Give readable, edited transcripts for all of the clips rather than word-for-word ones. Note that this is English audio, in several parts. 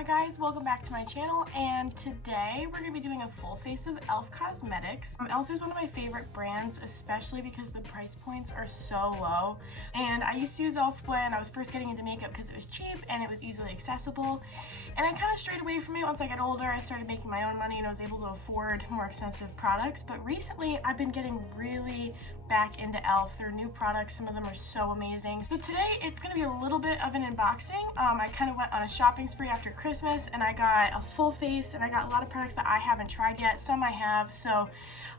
Hi guys, welcome back to my channel, and today we're going to be doing a full face of e.l.f. cosmetics. e.l.f. is one of my favorite brands, especially because the price points are so low. And I used to use e.l.f. when I was first getting into makeup because it was cheap and it was easily accessible. And I kind of strayed away from it once I got older. I started making my own money and I was able to afford more expensive products. But recently I've been getting really back into e.l.f. Their new products, some of them are so amazing. So today it's going to be a little bit of an unboxing. I kind of went on a shopping spree after Christmas and I got a full face and I got a lot of products that I haven't tried yet. Some I have, so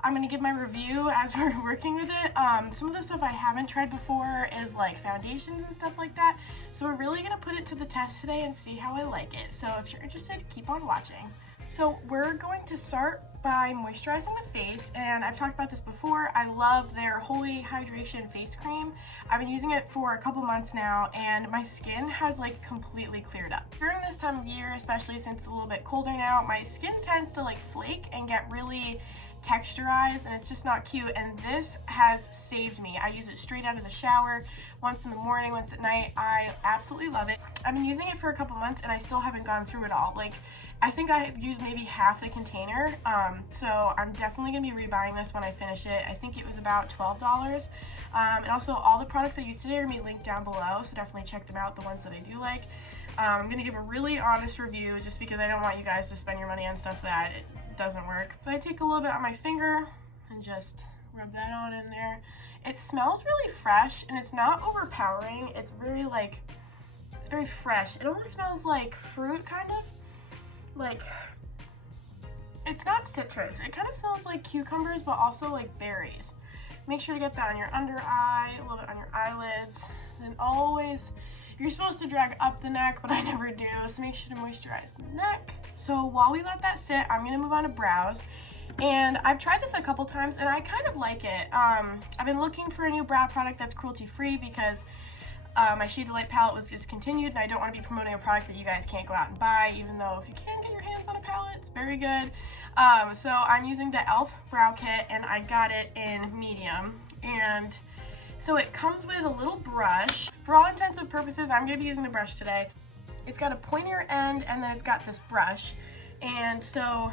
I'm going to give my review as we're working with it. Some of the stuff I haven't tried before is like foundations and stuff like that. So we're really going to put it to the test today and see how I like it. So if you're interested, keep on watching. So we're going to start by moisturizing the face, and I've talked about this before. I love their Holy Hydration face cream. I've been using it for a couple months now and my skin has like completely cleared up. During this time of year, especially since it's a little bit colder now, my skin tends to like flake and get really texturized and it's just not cute, and this has saved me. I use it straight out of the shower, once in the morning, once at night. I absolutely love it. I've been using it for a couple months and I still haven't gone through it all. Like, I think I've used maybe half the container, so I'm definitely going to be rebuying this when I finish it. I think it was about $12. And also all the products I used today are going to be linked down below, so definitely check them out, the ones that I do like. I'm going to give a really honest review just because I don't want you guys to spend your money on stuff that it doesn't work. So I take a little bit on my finger and just rub that on in there. It smells really fresh and it's not overpowering. It's very very fresh. It almost smells like fruit, kind of. Like, it's not citrus. It kind of smells like cucumbers, but also like berries. Make sure to get that on your under eye, a little bit on your eyelids. Then always, you're supposed to drag up the neck, but I never do, so make sure to moisturize the neck. So while we let that sit, I'm gonna move on to brows. And I've tried this a couple times and I kind of like it. I've been looking for a new brow product that's cruelty-free because my Shade Delight palette was discontinued and I don't want to be promoting a product that you guys can't go out and buy, even though if you can get your hands on a palette, it's very good. So I'm using the e.l.f. brow kit and I got it in medium. And so it comes with a little brush. For all intents and purposes, I'm going to be using the brush today. It's got a pointier end and then it's got this brush. And so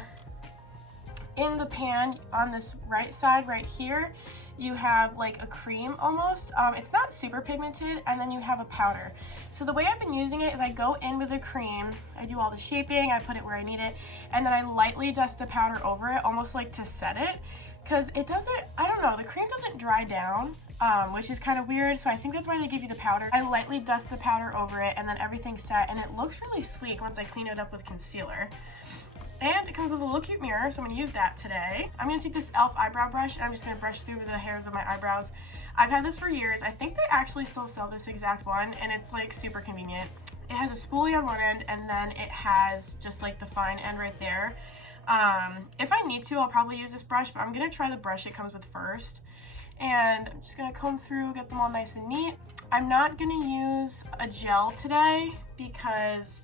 in the pan on this right side right here, you have like a cream almost. It's not super pigmented, and then you have a powder. So the way I've been using it is I go in with a cream, I do all the shaping, I put it where I need it, and then I lightly dust the powder over it, almost like to set it, because it doesn't, I don't know, the cream doesn't dry down, which is kind of weird, so I think that's why they give you the powder. I lightly dust the powder over it, and then everything's set, and it looks really sleek once I clean it up with concealer. And it comes with a little cute mirror, so I'm going to use that today. I'm going to take this e.l.f. eyebrow brush and I'm just going to brush through the hairs of my eyebrows. I've had this for years. I think they actually still sell this exact one, and it's like super convenient. It has a spoolie on one end and then it has just like the fine end right there. If I need to, I'll probably use this brush, but I'm going to try the brush it comes with first. And I'm just going to comb through, get them all nice and neat. I'm not going to use a gel today because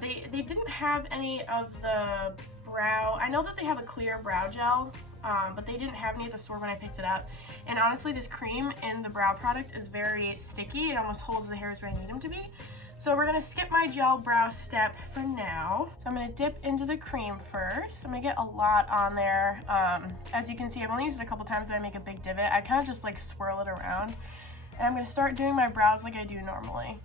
they didn't have any of the brow. I know that they have a clear brow gel, but they didn't have any at the store when I picked it up. And honestly, this cream in the brow product is very sticky. It almost holds the hairs where I need them to be. So we're going to skip my gel brow step for now. So I'm going to dip into the cream first. I'm going to get a lot on there. As you can see, I've only used it a couple times, but I make a big divot. I kind of just like swirl it around. And I'm going to start doing my brows like I do normally.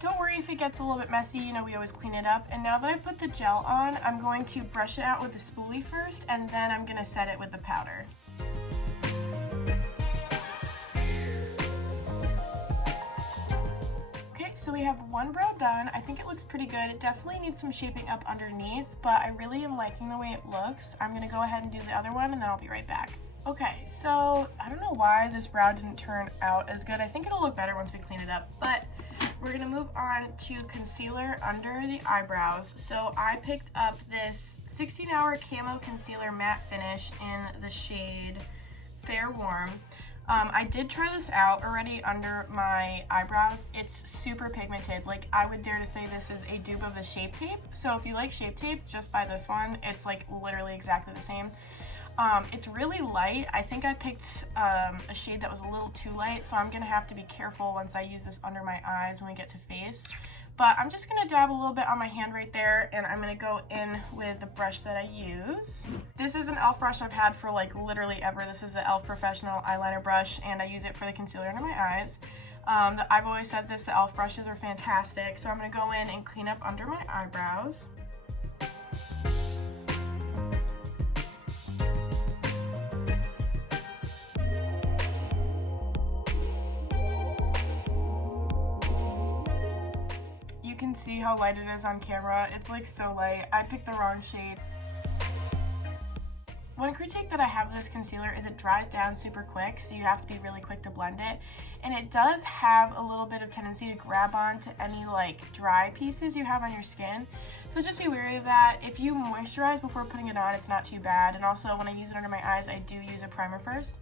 Don't worry if it gets a little bit messy, you know, we always clean it up. And now that I've put the gel on, I'm going to brush it out with the spoolie first, and then I'm going to set it with the powder. Okay, so we have one brow done. I think it looks pretty good. It definitely needs some shaping up underneath, but I really am liking the way it looks. I'm going to go ahead and do the other one, and then I'll be right back. Okay, so I don't know why this brow didn't turn out as good. I think it'll look better once we clean it up, but we're going to move on to concealer under the eyebrows. So I picked up this 16-hour camo concealer matte finish in the shade Fair Warm. I did try this out already under my eyebrows. It's super pigmented. Like, I would dare to say this is a dupe of the Shape Tape. So if you like Shape Tape, just buy this one. It's like literally exactly the same. It's really light. I think I picked a shade that was a little too light, so I'm gonna have to be careful once I use this under my eyes when we get to face. But I'm just gonna dab a little bit on my hand right there, and I'm gonna go in with the brush that I use. This is an e.l.f. brush I've had for like literally ever. This is the e.l.f. Professional Eyeliner Brush, and I use it for the concealer under my eyes. I've always said this, the e.l.f. brushes are fantastic, so I'm gonna go in and clean up under my eyebrows. You can see how light it is on camera. It's like so light. I picked the wrong shade. One critique that I have of this concealer is it dries down super quick, so you have to be really quick to blend it. And it does have a little bit of tendency to grab onto any like dry pieces you have on your skin. So just be wary of that. If you moisturize before putting it on, it's not too bad. And also when I use it under my eyes, I do use a primer first.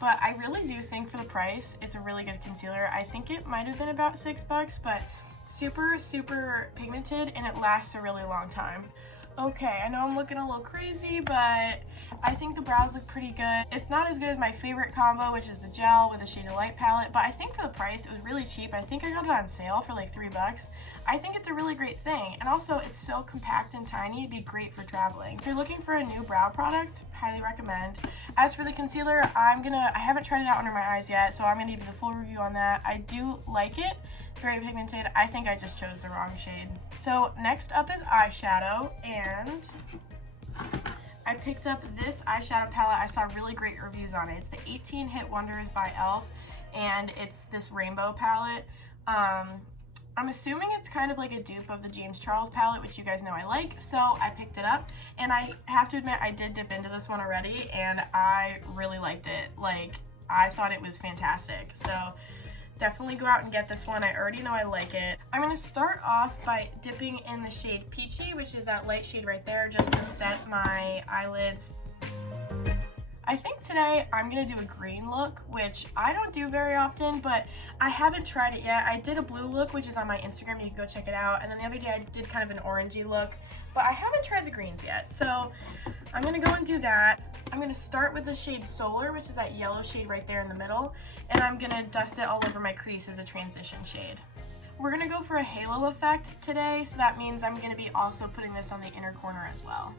But I really do think for the price, it's a really good concealer. I think it might have been about $6, but super pigmented, and it lasts a really long time. Okay, I know I'm looking a little crazy, but I think the brows look pretty good. It's not as good as my favorite combo, which is the gel with the Shade of Light palette, but I think for the price, it was really cheap. I think I got it on sale for like $3. I think it's a really great thing, and also it's so compact and tiny, it'd be great for traveling. If you're looking for a new brow product, highly recommend. As for the concealer, I haven't tried it out under my eyes yet, so I'm gonna give you the full review on that. I do like it. Very pigmented. I think I just chose the wrong shade. So next up is eyeshadow, and I picked up this eyeshadow palette. I saw really great reviews on it. It's the 18 Hit Wonders by e.l.f. and it's this rainbow palette. I'm assuming it's kind of like a dupe of the James Charles palette, which you guys know I like, so I picked it up. And I have to admit, I did dip into this one already, and I really liked it. Like, I thought it was fantastic. So definitely go out and get this one. I already know I like it. I'm going to start off by dipping in the shade Peachy, which is that light shade right there, just to set my eyelids. I think today I'm going to do a green look, which I don't do very often, but I haven't tried it yet. I did a blue look, which is on my Instagram. You can go check it out. And then the other day I did kind of an orangey look, but I haven't tried the greens yet. So I'm going to go and do that. I'm going to start with the shade Solar, which is that yellow shade right there in the middle, and I'm going to dust it all over my crease as a transition shade. We're going to go for a halo effect today, so that means I'm going to be also putting this on the inner corner as well.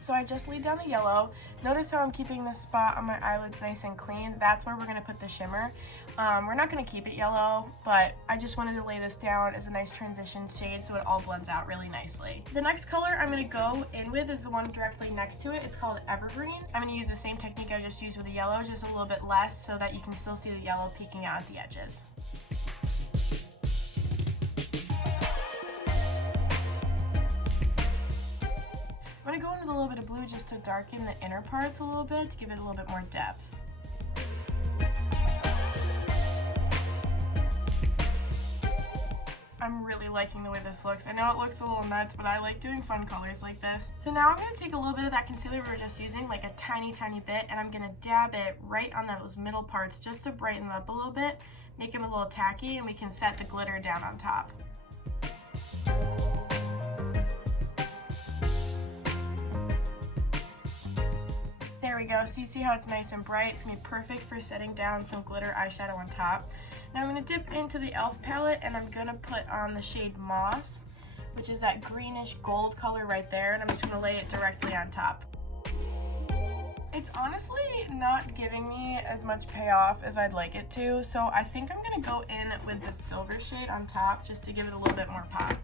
So I just laid down the yellow. Notice how I'm keeping this spot on my eyelids nice and clean. That's where we're going to put the shimmer. We're not going to keep it yellow, but I just wanted to lay this down as a nice transition shade so it all blends out really nicely. The next color I'm going to go in with is the one directly next to it. It's called Evergreen. I'm going to use the same technique I just used with the yellow, just a little bit less so that you can still see the yellow peeking out at the edges. I'm going to go in with a little bit of blue just to darken the inner parts a little bit, to give it a little bit more depth. I'm really liking the way this looks. I know it looks a little nuts, but I like doing fun colors like this. So now I'm going to take a little bit of that concealer we were just using, like a tiny bit, and I'm going to dab it right on those middle parts just to brighten them up a little bit, make them a little tacky, and we can set the glitter down on top. There we go. So you see how it's nice and bright. It's going to be perfect for setting down some glitter eyeshadow on top. Now I'm going to dip into the e.l.f. palette, and I'm going to put on the shade Moss, which is that greenish gold color right there, and I'm just going to lay it directly on top. It's honestly not giving me as much payoff as I'd like it to, so I think I'm going to go in with the silver shade on top just to give it a little bit more pop.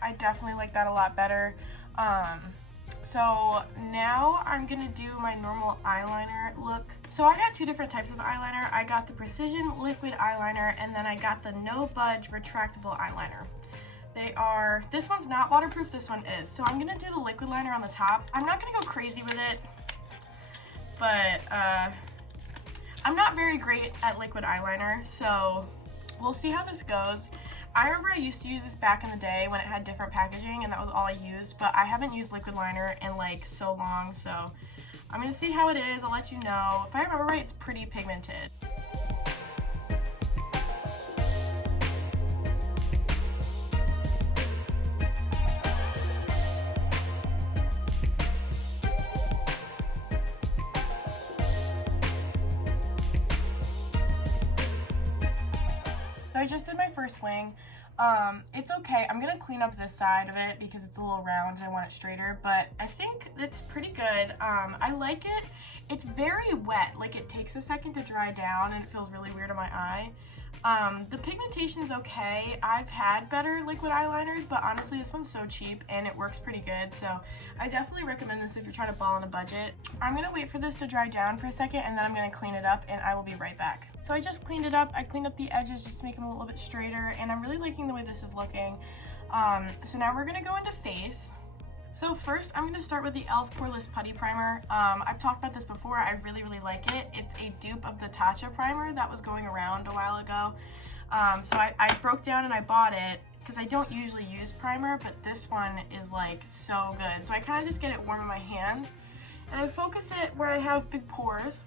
I definitely like that a lot better. So now I'm gonna do my normal eyeliner look. So I got two different types of eyeliner. I got the Precision Liquid Eyeliner, and then I got the No Budge Retractable Eyeliner. This one's not waterproof, this one is. So I'm gonna do the liquid liner on the top. I'm not gonna go crazy with it, but I'm not very great at liquid eyeliner, so we'll see how this goes. I remember I used to use this back in the day when it had different packaging and that was all I used, but I haven't used liquid liner in like so long, so I'm gonna see how it is. I'll let you know. If I remember right, it's pretty pigmented. I just did my first wing. It's okay. I'm gonna clean up this side of it because it's a little round and I want it straighter, but I think it's pretty good. I like it. It's very wet, like it takes a second to dry down and it feels really weird on my eye. The pigmentation is okay. I've had better liquid eyeliners, but honestly this one's so cheap and it works pretty good, so I definitely recommend this if you're trying to ball on a budget. I'm gonna wait for this to dry down for a second and then I'm gonna clean it up and I will be right back. So I just cleaned it up. I cleaned up the edges just to make them a little bit straighter, and I'm really liking the way this is looking. So now we're gonna go into face. So first, I'm going to start with the e.l.f. Poreless Putty Primer. I've talked about this before. I really like it. It's a dupe of the Tatcha primer that was going around a while ago. So I broke down and I bought it because I don't usually use primer, but this one is like so good. So I kind of just get it warm in my hands, and I focus it where I have big pores.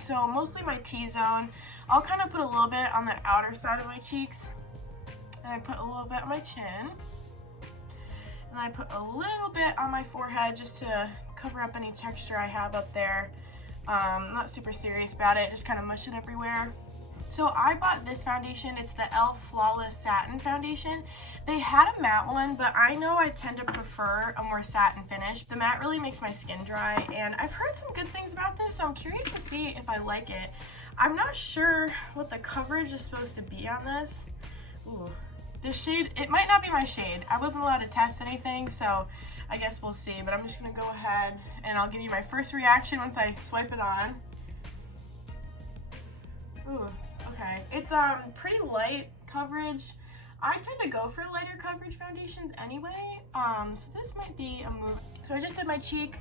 So mostly my T-zone. I'll kind of put a little bit on the outer side of my cheeks, and I put a little bit on my chin. And I put a little bit on my forehead just to cover up any texture I have up there. I'm not super serious about it, just kind of mush it everywhere. So I bought this foundation. It's the e.l.f. Flawless Satin Foundation. They had a matte one, but I know I tend to prefer a more satin finish. The matte really makes my skin dry, and I've heard some good things about this, so I'm curious to see if I like it. I'm not sure what the coverage is supposed to be on this. Ooh. This shade, it might not be my shade. I wasn't allowed to test anything, so I guess we'll see. But I'm just gonna go ahead and I'll give you my first reaction once I swipe it on. Ooh, okay. It's pretty light coverage. I tend to go for lighter coverage foundations anyway, so this might be a move. So I just did my cheek.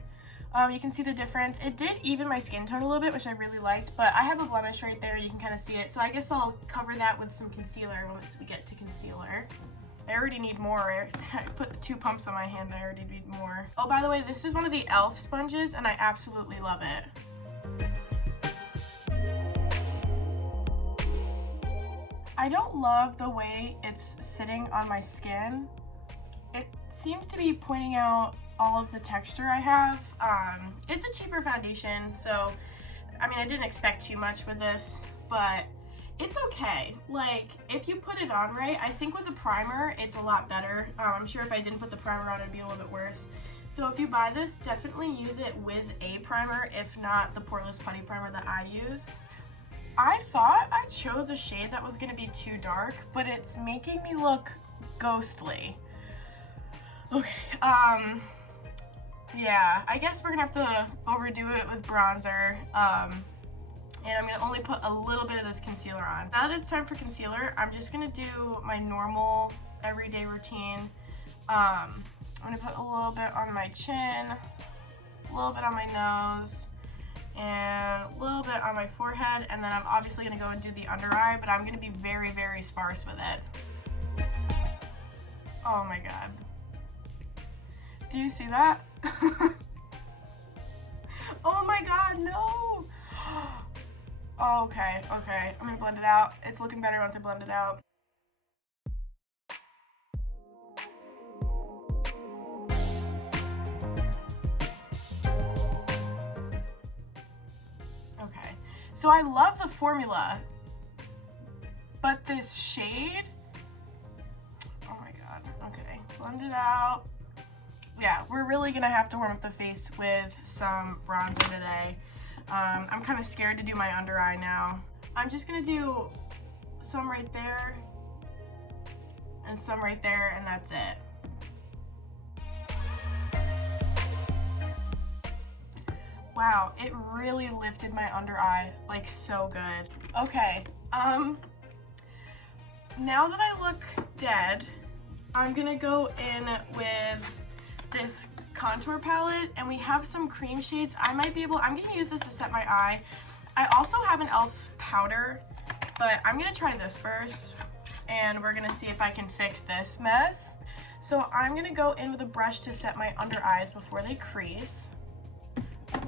You can see the difference. It did even my skin tone a little bit, which I really liked, but I have a blemish right there. You can kind of see it. So I guess I'll cover that with some concealer once we get to concealer. I already need more. I put 2 pumps on my hand. I already need more. Oh, by the way, this is one of the e.l.f. sponges, and I absolutely love it. I don't love the way it's sitting on my skin. It seems to be pointing out all of the texture I have. It's a cheaper foundation, so I mean I didn't expect too much with this, but it's okay. Like, if you put it on right, I think with the primer it's a lot better. I'm sure if I didn't put the primer on it'd be a little bit worse. So if you buy this, definitely use it with a primer, if not the Poreless Putty Primer that I use. I thought I chose a shade that was gonna be too dark, but it's making me look ghostly. Okay, yeah, I guess we're gonna have to overdo it with bronzer, and I'm gonna only put a little bit of this concealer on. Now that it's time for concealer, I'm just gonna do my normal everyday routine. I'm gonna put a little bit on my chin, a little bit on my nose, and a little bit on my forehead, and then I'm obviously gonna go and do the under eye, but I'm gonna be very sparse with it. Oh my god. Do you see that? Oh my god, no! Oh, okay, I'm gonna blend it out. It's looking better once I blend it out. Okay, so I love the formula, but this shade, oh my god, okay, blend it out. Yeah, we're really gonna have to warm up the face with some bronzer today. I'm kind of scared to do my under eye now. I'm just gonna do some right there and some right there, and that's it. Wow, it really lifted my under eye, like so good. Okay, now that I look dead, I'm gonna go in with this contour palette, and we have some cream shades. I'm gonna use this to set my eye. I also have an e.l.f. powder, but I'm gonna try this first, and we're gonna see if I can fix this mess. So I'm gonna go in with a brush to set my under eyes before they crease.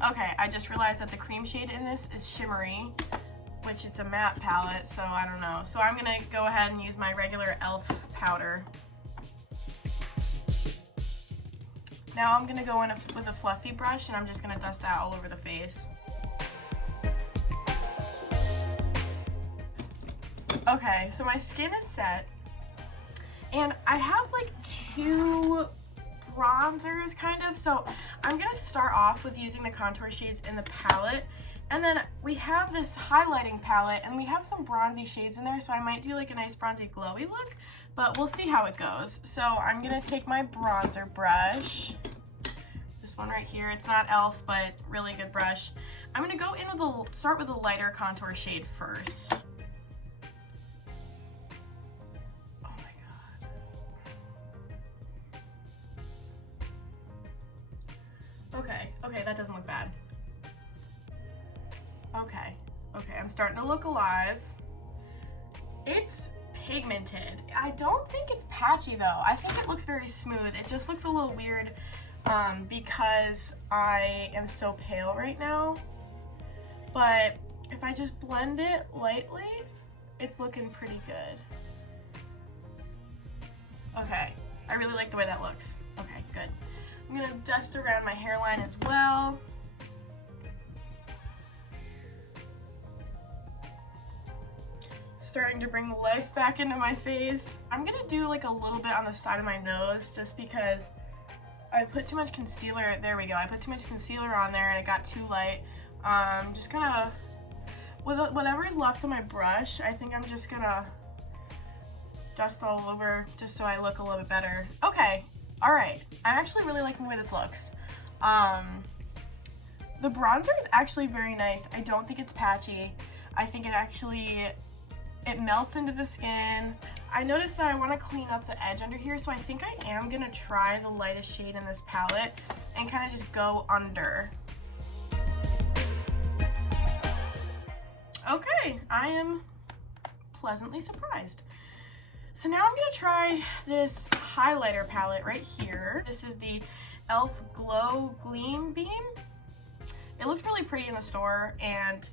Okay, I just realized that the cream shade in this is shimmery, which it's a matte palette, so I don't know. So I'm gonna go ahead and use my regular e.l.f. powder. Now I'm gonna go in with a fluffy brush, and I'm just gonna dust that all over the face. Okay, so my skin is set, and I have like 2 bronzers kind of, so I'm gonna start off with using the contour shades in the palette, and then we have this highlighting palette and we have some bronzy shades in there, so I might do like a nice bronzy glowy look, but we'll see how it goes. So I'm gonna take my bronzer brush, this one right here, it's not e.l.f. but really good brush. I'm gonna go in with start with the lighter contour shade first. Okay, that doesn't look bad. Okay, I'm starting to look alive. It's pigmented. I don't think it's patchy though. I think it looks very smooth. It just looks a little weird because I am so pale right now. But if I just blend it lightly, it's looking pretty good. Okay, I really like the way that looks. Okay, good. I'm gonna dust around my hairline as well. Starting to bring life back into my face. I'm gonna do like a little bit on the side of my nose just because I put too much concealer. There we go. I put too much concealer on there and it got too light. Just gonna, with whatever is left of my brush, I think I'm just gonna dust all over just so I look a little bit better. Okay. All right, I'm actually really liking the way this looks. The bronzer is actually very nice. I don't think it's patchy. I think it melts into the skin. I noticed that I want to clean up the edge under here, so I think I am gonna try the lightest shade in this palette and kind of just go under. Okay, I am pleasantly surprised. So now I'm gonna try this highlighter palette right here. This is the e.l.f. Glow Gleam Beam. It looks really pretty in the store, and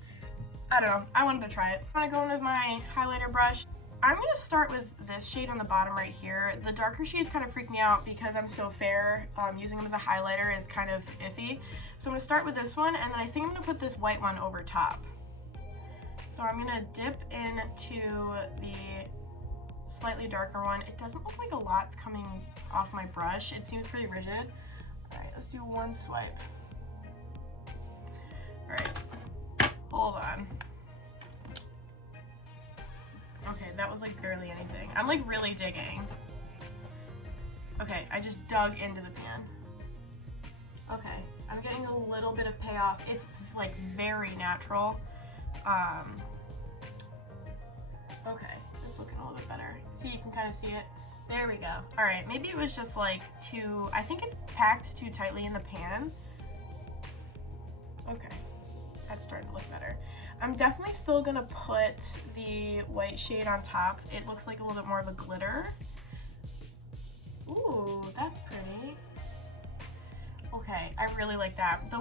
I don't know, I wanted to try it. I'm gonna go in with my highlighter brush. I'm gonna start with this shade on the bottom right here. The darker shades kind of freak me out because I'm so fair. Using them as a highlighter is kind of iffy. So I'm gonna start with this one, and then I think I'm gonna put this white one over top. So I'm gonna dip into the slightly darker one. It doesn't look like a lot's coming off my brush. It seems pretty rigid. All right, let's do one swipe. All right, hold on. Okay, that was like barely anything. I'm like really digging. Okay, I just dug into the pan. Okay, I'm getting a little bit of payoff. It's like very natural. Okay, it's looking a little bit better. See, you can kind of see it. There we go. All right, maybe it was just like too, I think it's packed too tightly in the pan. Okay, that's starting to look better. I'm definitely still gonna put the white shade on top. It looks like a little bit more of a glitter. Ooh, that's pretty. Okay, I really like that. The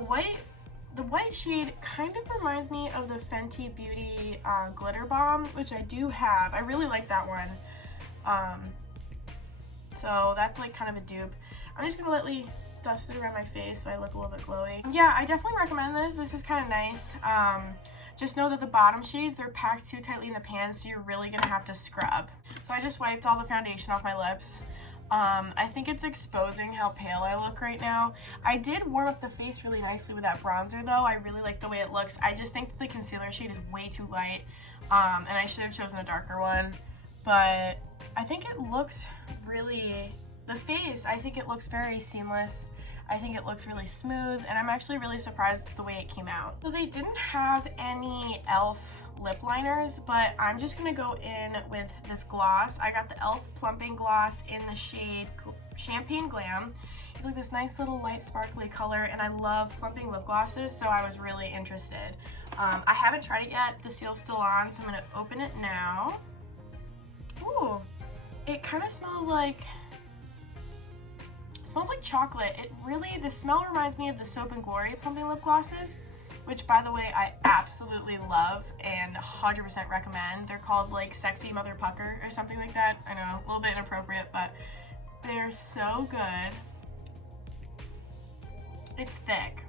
white shade kind of reminds me of the Fenty Beauty Glitter Bomb, which I do have. I really like that one. So that's like kind of a dupe. I'm just gonna lightly dust it around my face so I look a little bit glowy. Yeah, I definitely recommend this. This is kind of nice. Just know that the bottom shades, they're packed too tightly in the pan, so you're really gonna have to scrub. So I just wiped all the foundation off my lips. I think it's exposing how pale I look right now. I did warm up the face really nicely with that bronzer though. I really like the way it looks. I just think that the concealer shade is way too light, and I should have chosen a darker one. But I think it looks really, the face, I think it looks very seamless. I think it looks really smooth, and I'm actually really surprised with the way it came out. So they didn't have any e.l.f. lip liners, but I'm just gonna go in with this gloss. I got the e.l.f. plumping gloss in the shade Champagne Glam. It's like this nice little light sparkly color, and I love plumping lip glosses, so I was really interested. I haven't tried it yet. The seal's still on, so I'm gonna open it now. Ooh, it kind of smells like chocolate. It really, the smell reminds me of the Soap and Glory plumping lip glosses, which by the way, I absolutely love and 100% recommend. They're called like Sexy Mother Pucker or something like that. I know, a little bit inappropriate, but they're so good. It's thick.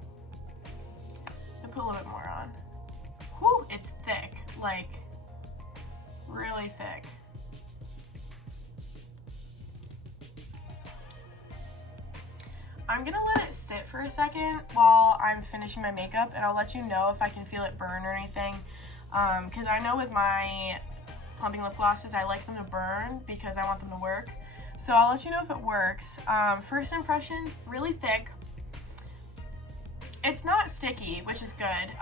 I'll put a little bit more on. Whew, it's thick. Like, really thick. I'm gonna let it sit for a second while I'm finishing my makeup, and I'll let you know if I can feel it burn or anything. Because I know with my plumping lip glosses, I like them to burn because I want them to work. So I'll let you know if it works. First impressions, really thick. It's not sticky, which is good.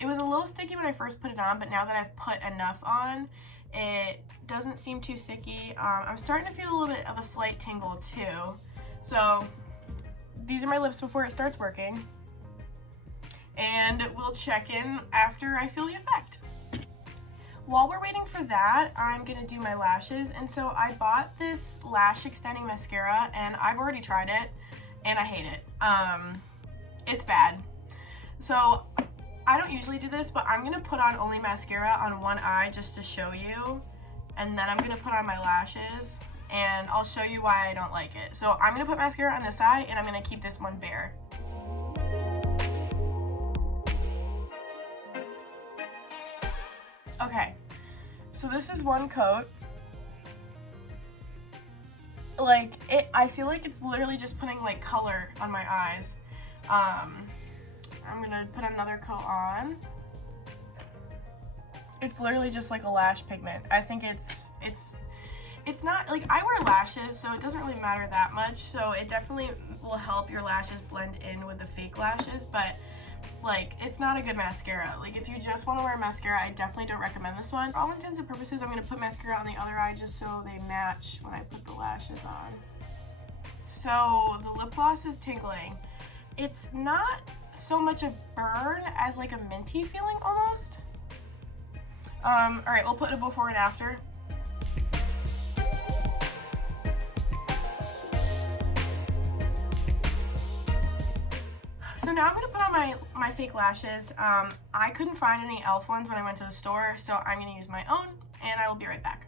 It was a little sticky when I first put it on, but now that I've put enough on, it doesn't seem too sticky. I'm starting to feel a little bit of a slight tingle too. So these are my lips before it starts working. And we'll check in after I feel the effect. While we're waiting for that, I'm gonna do my lashes. And so I bought this lash extending mascara, and I've already tried it, and I hate it. It's bad. So I don't usually do this, but I'm gonna put on only mascara on one eye just to show you. And then I'm gonna put on my lashes, and I'll show you why I don't like it. So I'm gonna put mascara on this eye, and I'm gonna keep this one bare. Okay, so this is one coat. Like, I feel like it's literally just putting like color on my eyes. I'm gonna put another coat on. It's literally just like a lash pigment. I think it's not, like, I wear lashes, so it doesn't really matter that much, so it definitely will help your lashes blend in with the fake lashes, but like, it's not a good mascara. Like, if you just want to wear mascara, I definitely don't recommend this one. For all intents and purposes, I'm going to put mascara on the other eye just so they match when I put the lashes on. So the lip gloss is tingling. It's not so much a burn as like a minty feeling almost. Alright, we'll put a before and after. So now I'm going to put on my fake lashes. I couldn't find any e.l.f. ones when I went to the store, so I'm going to use my own, and I will be right back.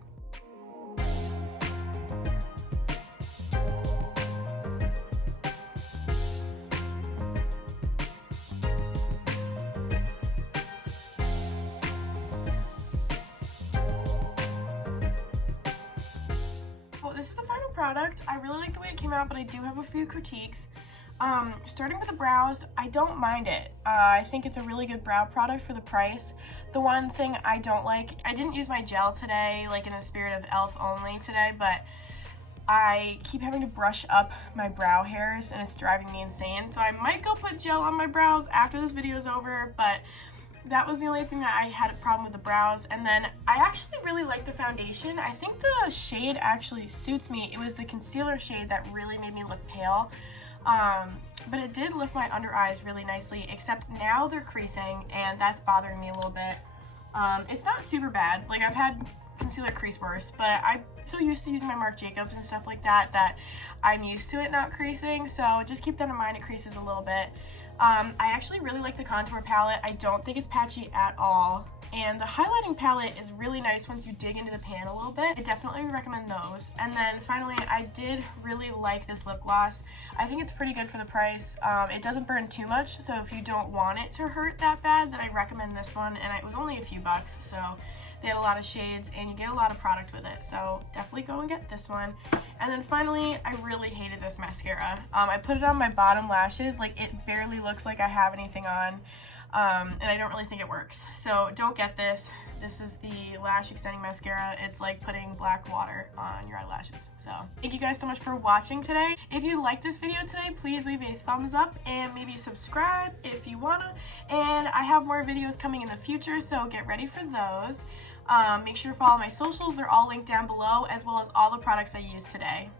Well, this is the final product. I really like the way it came out, but I do have a few critiques. Starting with the brows, I don't mind it. I think it's a really good brow product for the price. The one thing I don't like, I didn't use my gel today, like in the spirit of e.l.f. only today, but I keep having to brush up my brow hairs and it's driving me insane. So I might go put gel on my brows after this video is over, but that was the only thing that I had a problem with the brows. And then I actually really like the foundation. I think the shade actually suits me. It was the concealer shade that really made me look pale. But it did lift my under eyes really nicely, except now they're creasing and that's bothering me a little bit. It's not super bad. Like, I've had concealer crease worse, but I'm so used to using my Marc Jacobs and stuff like that that I'm used to it not creasing, so just keep that in mind. It creases a little bit. I actually really like the contour palette. I don't think it's patchy at all. And the highlighting palette is really nice once you dig into the pan a little bit. I definitely recommend those. And then finally, I did really like this lip gloss. I think it's pretty good for the price. It doesn't burn too much, so if you don't want it to hurt that bad, then I recommend this one. And it was only a few bucks, so they had a lot of shades and you get a lot of product with it. So definitely go and get this one. And then finally, I really hated this mascara. I put it on my bottom lashes. Like, it barely looks like I have anything on. And I don't really think it works. So don't get this. This is the lash extending mascara. It's like putting black water on your eyelashes. So thank you guys so much for watching today. If you liked this video today, please leave a thumbs up and maybe subscribe if you wanna. And I have more videos coming in the future, so get ready for those. Make sure to follow my socials. They're all linked down below, as well as all the products I used today.